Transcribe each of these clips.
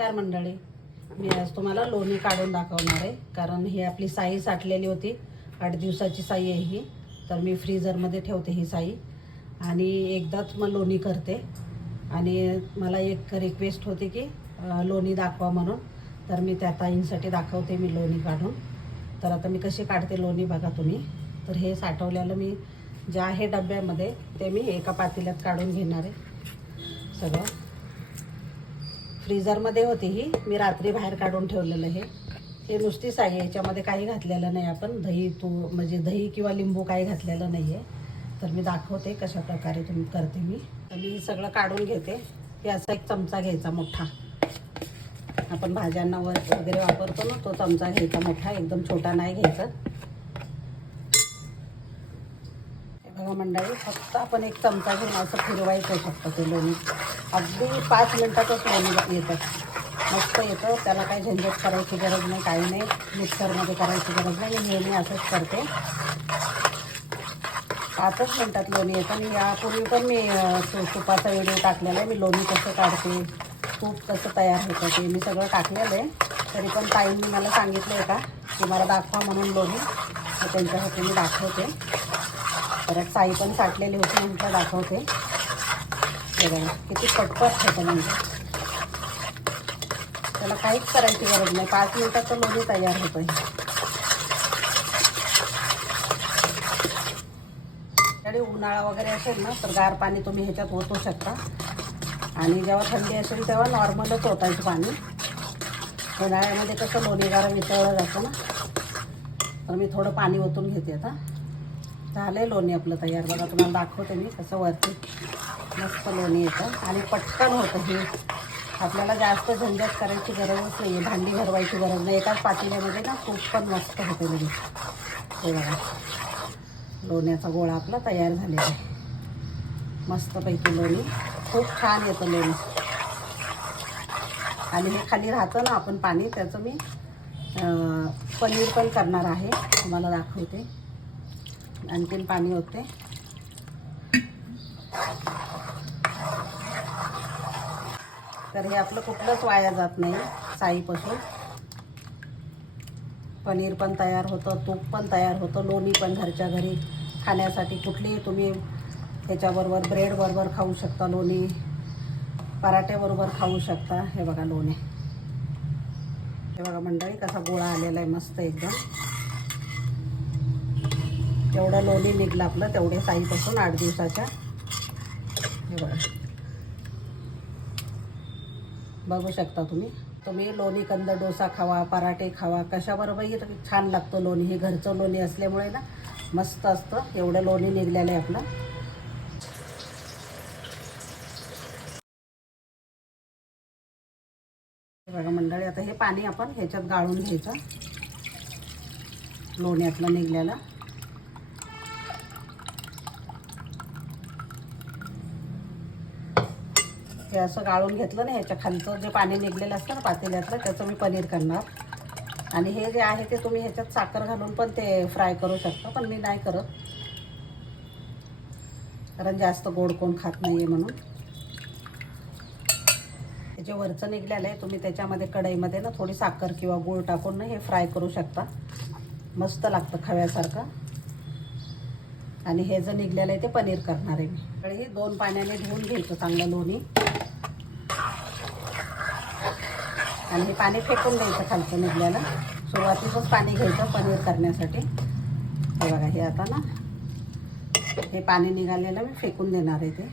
चार मंडळी. मी आज तुम्हाला लोणी काढून दाखवणार आहे. कारण ही आपली साई साठलेली होती. आठ दिवसाची साई आहे ही. तर मी फ्रीजरमध्ये ठेवते ही साई. आणि एकदाच मग लोणी करते. आणि मला एक रिक्वेस्ट होती की लोणी दाखवा म्हणून. तर मी त्या ताईंसाठी दाखवते मी लोणी काढून. तर आता मी कशी काढते लोणी बघा तुम्ही. तर हे साठवलेलं मी जे आहे डब्यामध्ये ते मी एका पातेल्यात काढून घेणार आहे. सगळं. फ्रीजरमध्ये होती ही. मी रात्री बाहेर काढून ठेवलेलं हे. हे नुसतीच आहे याच्यामध्ये काही घातलेलं नाही आपण. दही तू म्हणजे दही किंवा लिंबू काही घातलेलं नाही आहे तर मी दाखवते कशा प्रकारे तुम्ही करते मी. तर मी सगळं काढून घेते. हे असा एक चमचा घ्यायचा मोठा. आपण भाज्यांना वगैरे वापरतो ना तो चमचा घ्यायचा मोठा. एकदम छोटा नाही घ्यायचा हे बघा मंडळी फक्त आपण एक चमचा घेऊन असं फिरवायचं फक्त ते लोणी. अगदी पाच मिनटातच लोणी येतं मस्त येतं. त्याला काही झंझट करायची गरज नाही काही नाही. मिक्सरमध्ये करायची गरज नाही. मी नेहमी असंच करते. पाचच मिनटात लोणी येतं. आणि यापूर्वी पण मी अं, तुपाचा व्हिडिओ टाकलेला आहे. मी लोणी कसं काढते तूप कसं तयार होतं ते मी सगळं टाकलेलं आहे. तरी पण ताईंनी मला सांगितलं आहे का की मला दाखवा म्हणून लोणी. तर त्यांच्यासाठी मी दाखवते. परत साई पण साठलेली होती म्हटलं दाखवते. बघा किती पटपट होतं म्हणजे त्याला काहीच करायची गरज नाही. पाच मिनिटात तर लोणी तयार होतं तरी उन्हाळा वगैरे असेल ना तर गार पाणी तुम्ही ह्याच्यात ओतू शकता. आणि जेव्हा थंडी असेल तेव्हा नॉर्मलच ओतायचं पाणी. उन्हाळ्यामध्ये कसं लोणी गार वितळलं जातं ना. तर मी थोडं पाणी ओतून घेते आता. झालंय लोणी आपलं तयार. बघा तुम्हाला दाखवते मी कसं वरती मस्त लोणी येतं. आणि पटकन होतं हे. आपल्याला जास्त झंझट करायची गरजच नाही आहे भांडी भरवायची गरज नाही. एकाच पातेल्यामध्ये ना खूप पण मस्त होते लोणी. हे बघा. लोण्याचा गोळा आपला तयार झालेला आहे. मस्तपैकी लोणी. खूप छान येतं लोणी. आणि हे खाली राहतं ना आपण पाणी त्याचं मी पनीर पण करणार आहे. तुम्हाला दाखवते. आणखीन पाणी होते तर हे आपलं कुठलंच वाया जात नाही साईपासून. पनीर पण तयार होतं तूप पण तयार होतं लोणी पण घरच्या घरी खाण्यासाठी. कुठलीही तुम्ही ह्याच्याबरोबर ब्रेडबरोबर खाऊ शकता लोणी. पराठ्याबरोबर खाऊ शकता. हे बघा लोणी. हे बघा मंडळी कसा गोळा आलेला आहे मस्त एकदम. तेवढं लोणी निघला आपलं तेवढ्या साईपासून आठ दिवसाच्या. हे बघा. बघू शकता तुम्ही. तुम्ही लोणी कंद डोसा खावा पराठे खावा कशाबरोबरही तर छान लागतं लोणी. हे घरचं लोणी असल्यामुळे ना मस्त असतं. एवढं लोणी निघलेलं आहे आपलं. बघा मंडळी आता हे पाणी आपण ह्याच्यात गाळून घ्यायचं. लोण्यातलं निघलेलं. हे असं गाळून घेतलं ना ह्याच्या खालचं जे पाणी निघलेलं असतं ना पातेल्यातलं त्याचं मी पनीर करणार. आणि हे जे आहे ते तुम्ही ह्याच्यात साखर घालून पण ते फ्राय करू शकता पण मी नाही करत. कारण जास्त गोड कोण खात नाही आहे म्हणून. हे जे वरचं निघलेलं आहे तुम्ही त्याच्यामध्ये कढईमध्ये ना थोडी साखर किंवा गूळ टाकून ना हे फ्राय करू शकता. मस्त लागतं खव्यासारखं. आणि हे जे निघलेलं आहे ते पनीर करणार आहे मी. तर हे दोन पाण्याने धुवून घ्यायचं चांगलं लोणी. आणि हे पाणी फेकून द्यायचं खालचं निघल्याला सुरुवातीचंच पाणी घ्यायचं पनीर करण्यासाठी. हे बघा हे आता ना हे पाणी निघालेलं मी फेकून देणार आहे ते.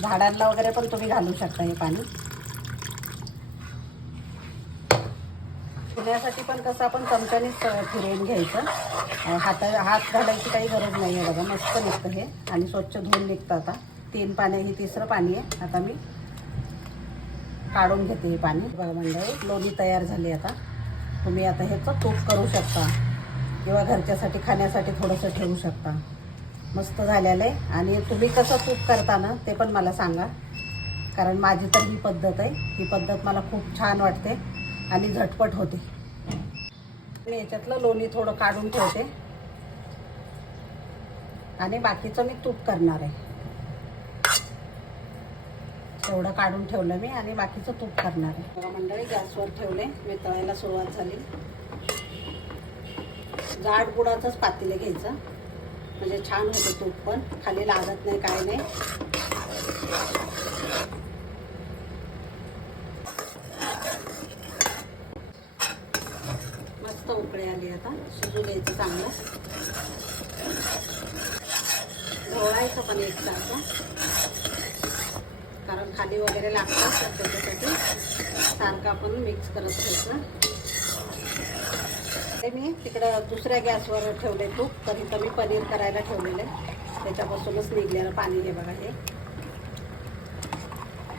झाडांना वगैरे पण तुम्ही घालू शकता हे पाणी. फुल्यासाठी पण कसं आपण चमच्यानेच फिरवून घ्यायचं. अं, हाता हात घालायची काही गरज नाही आहे बघा मस्त निघतं हे. आणि स्वच्छ धुवून निघतं आता. तीन पाणी ही तिसरं पाणी आहे. आता मी काढून घेते हे पाणी. बघा मंडळी लोणी तयार झाली आता. तुम्ही आता ह्याचं तूप करू शकता. किंवा घरच्यासाठी खाण्यासाठी थोडंसं ठेवू शकता. मस्त झालेलं आहे. आणि तुम्ही कसं तूप करता ना ते पण मला सांगा. कारण माझी तर ही पद्धत आहे. ही पद्धत मला खूप छान वाटते. आणि झटपट होते. मी याच्यातलं लोणी थोडं काढून ठेवते. आणि बाकीचं मी तूप करणार आहे. तेवढं काढून ठेवलं मी आणि बाकीचं तूप करणार आहे. मंडळी गॅसवर ठेवले. मी तळायला सुरुवात झाली. जाड बुडाचंच पातेले घ्यायचं. म्हणजे छान होतं तूप पण. खाली लागत नाही काय नाही. शिजू द्यायचं चांगलं. ढवळायचं पण एक सारखं. कारण खाली वगैरे लागतात तर त्याच्यासाठी सारखं आपण मिक्स करत राहायचं ते मी तिकडं दुसऱ्या गॅसवर ठेवले तूप. तर इथं मी पनीर करायला ठेवलेलं आहे. त्याच्यापासूनच निघलेलं पाणी हे बघा हे.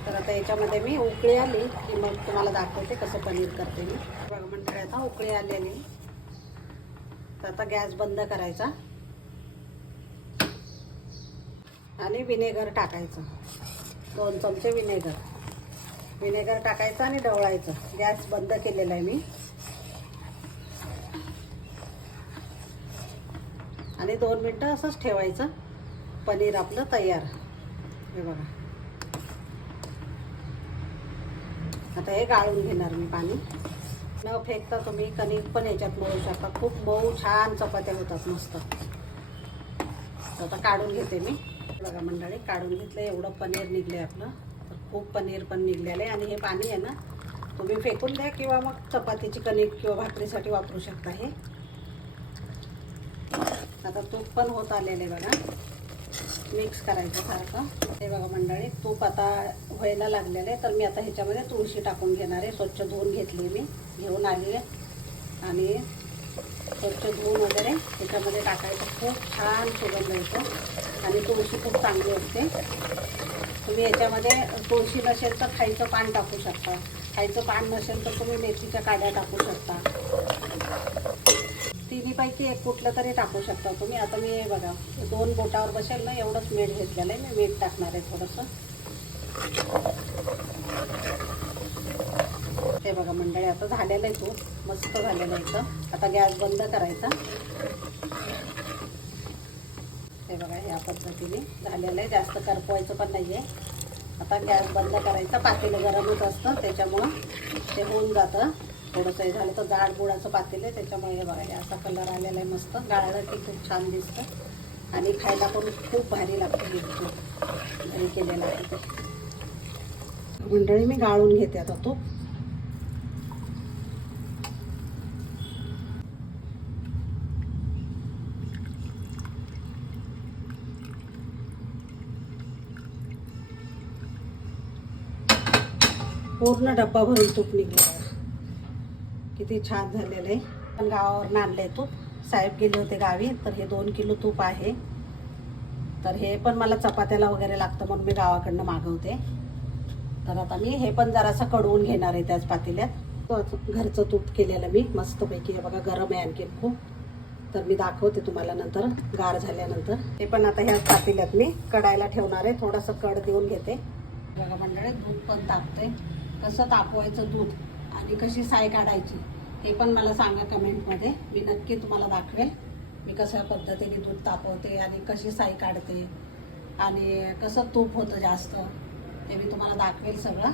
तर आता याच्यामध्ये मी उकळी आली की मग तुम्हाला दाखवते कसं पनीर करते मी. बघा म्हणते आता उकळी आलेली. तर आता गॅस बंद करायचा. आणि विनेगर टाकायचं. दोन चमचे विनेगर. विनेगर टाकायचं आणि ढवळायचं. गॅस बंद केलेला आहे मी. आणि दोन मिनटं असंच ठेवायचं. पनीर आपलं तयार. हे बघा. आता हे गाळून घेणार मी पाणी. न फेकता तुम्ही कणिक पण याच्यात मळू शकता. खूप मऊ छान चपात्या होतात मस्त. आता काढून घेते मी. बघा मंडळी काढून घेतलं एवढं पनीर निघले आपलं. तर खूप पनीर पण निघलेलं आहे. आणि हे पाणी आहे ना तुम्ही फेकून द्या किंवा मग चपातीची कणिक किंवा भाकरीसाठी वापरू शकता हे. आता तूप पण होत आलेलं आहे बघा. मिक्स करायचं सारखं. हे बघा मंडळी तूप आता व्हायला लागलेलं आहे तर मी आता ह्याच्यामध्ये तुळशी टाकून घेणार आहे. स्वच्छ धुवून घेतली मी घेऊन आली आहे. आणि स्वच्छ धुवून वगैरे ह्याच्यामध्ये टाकायचं. खूप छान सुगंध येतो आणि तुळशी खूप चांगली असते. तुम्ही याच्यामध्ये तुळशी नसेल तर खायचं पान टाकू शकता. खायचं पान नसेल तर तुम्ही मेथीच्या काड्या टाकू शकता. तिन्हीपैकी एक कुठलं तरी टाकू शकता. तुम्ही आता मी हे बघा दोन बोटावर बसेल ना एवढंच मीठ घेतलेलं आहे. मी मीठ टाकणार आहे थोडंसं. ते बघा मंडळी आता झालेलं आहे तू मस्त झालेलं आहे इथं. आता गॅस बंद करायचा. ते बघा ह्या पद्धतीने झालेलं आहे. जास्त करपवायचं पण नाही आहे आता गॅस बंद करायचा. पातेलं गरमच असतं त्याच्यामुळं ते होऊन जातं. थोडंसं हे झालं तर जाड गुळाचं पातेलं आहे त्याच्यामुळे हे बघा असा कलर आलेला आहे मस्त. गाळाला खूप छान दिसतं. आणि खायला पण खूप भारी लागतं घरी केलेलं आहे. ते मंडळी मी गाळून घेते आता तूप पूर्ण डब्बा भरून तूप निघलं किती छान झालेलं आहे. पण गावावरून आणलं आहे तूप. साहेब गेले होते गावी तर हे दोन किलो तूप आहे. तर हे पण मला चपात्याला वगैरे लागतं म्हणून मी गावाकडनं मागवते. तर आता मी हे पण जरासं कडवून घेणार आहे त्याच पातेल्यात. तो घरचं तूप केलेलं मी मस्तपैकी. हे बघा गरम आहे आणखी खूप. तर मी दाखवते तुम्हाला नंतर गार झाल्यानंतर. हे पण आता ह्या पातेल्यात मी कडायला ठेवणार आहे. थोडंसं कड देऊन घेते. बघा मंडळी दूध पण तापते कसं तापवायचं दूध? आणि कशी साय काढायची हे पण मला सांगा कमेंटमध्ये. मी नक्की तुम्हाला दाखवेल. मी कशा पद्धतीने दूध तापवते आणि कशी साई काढते आणि कसं तूप होतं जास्त ते मी तुम्हाला दाखवेल सगळं.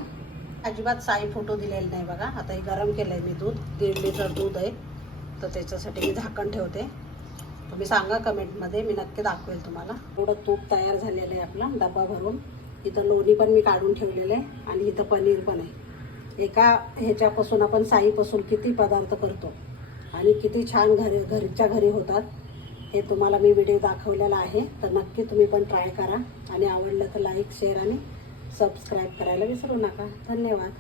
अजिबात साई फोटो दिलेला नाही बघा. आता हे गरम केलं आहे मी दूध. दीड लिटर दूध आहे. तर त्याच्यासाठी मी झाकण ठेवते. तुम्ही सांगा कमेंटमध्ये. मी नक्की दाखवेल तुम्हाला. थोडं तूप तयार झालेलं आहे आपला. डबा भरून. इथं लोणी पण मी काढून ठेवलेलं आहे. आणि इथं पनीर पण आहे. एका ह्याच्यापासून आपण साईपासून किती पदार्थ करतो आणि किती छान घर घरच्या घरी होतात हे तुम्हाला मी व्हिडिओ दाखवलेला आहे. तर नक्की तुम्ही पण ट्राय करा. आणि आवडलं तर लाईक शेअर आणि सबस्क्राईब करायला विसरू नका. धन्यवाद.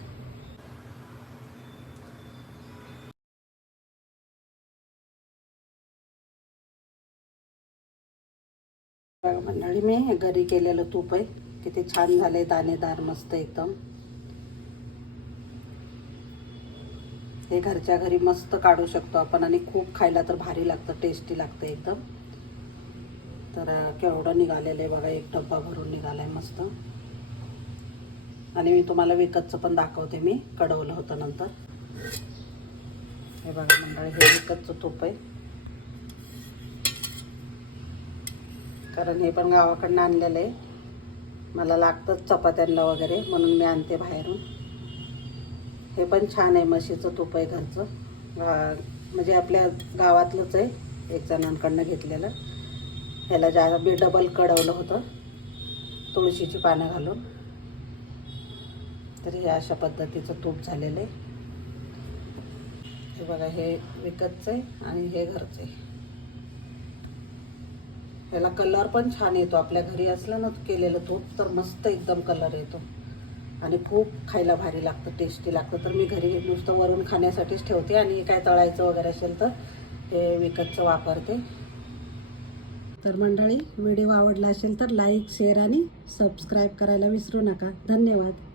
मंडळी मी घरी केलेलं तूप आहे. किती छान झालंय दाणेदार मस्त एकदम. हे घरच्या घरी मस्त काढू शकतो आपण आणि खूप खायला तर भारी लागतं टेस्टी लागतं एकदम. तर केवढं निघालेलं आहे बघा एक डब्बा भरून निघालाय मस्त. आणि मी तुम्हाला विकतचं पण दाखवते मी कडवलं होतं नंतर. हे बघा मंडळी हे विकतचं तूप आहे. कारण हे पण गावाकडनं आणलेलं आहे. मला लागतंच चपात्यांना वगैरे म्हणून मी आणते बाहेरून. हे पण छान आहे म्हशीचं तूप आहे घरचं म्हणजे आपल्या गावातलंच आहे एक जणांकडनं घेतलेलं. ह्याला जा मी डबल कडवलं होतं तुळशीची पानं घालून. तर हे अशा पद्धतीचं तूप झालेलं आहे. हे बघा हे विकतचं आहे आणि हे घरचं आहे. ह्याला कलर पण छान येतो. आपल्या घरी असलं ना केलेलं तूप तर मस्त एकदम कलर येतो. आणि खूप खायला भारी लागतं टेस्टी लागतं. तर मी घरी नुसतं वरून खाण्यासाठीच ठेवते आणि काय तळायचं वगैरे असेल तर हे विकतचं वापरते. तर मंडळी व्हिडिओ आवडला असेल तर लाईक शेअर आणि सबस्क्राईब करायला विसरू नका. धन्यवाद.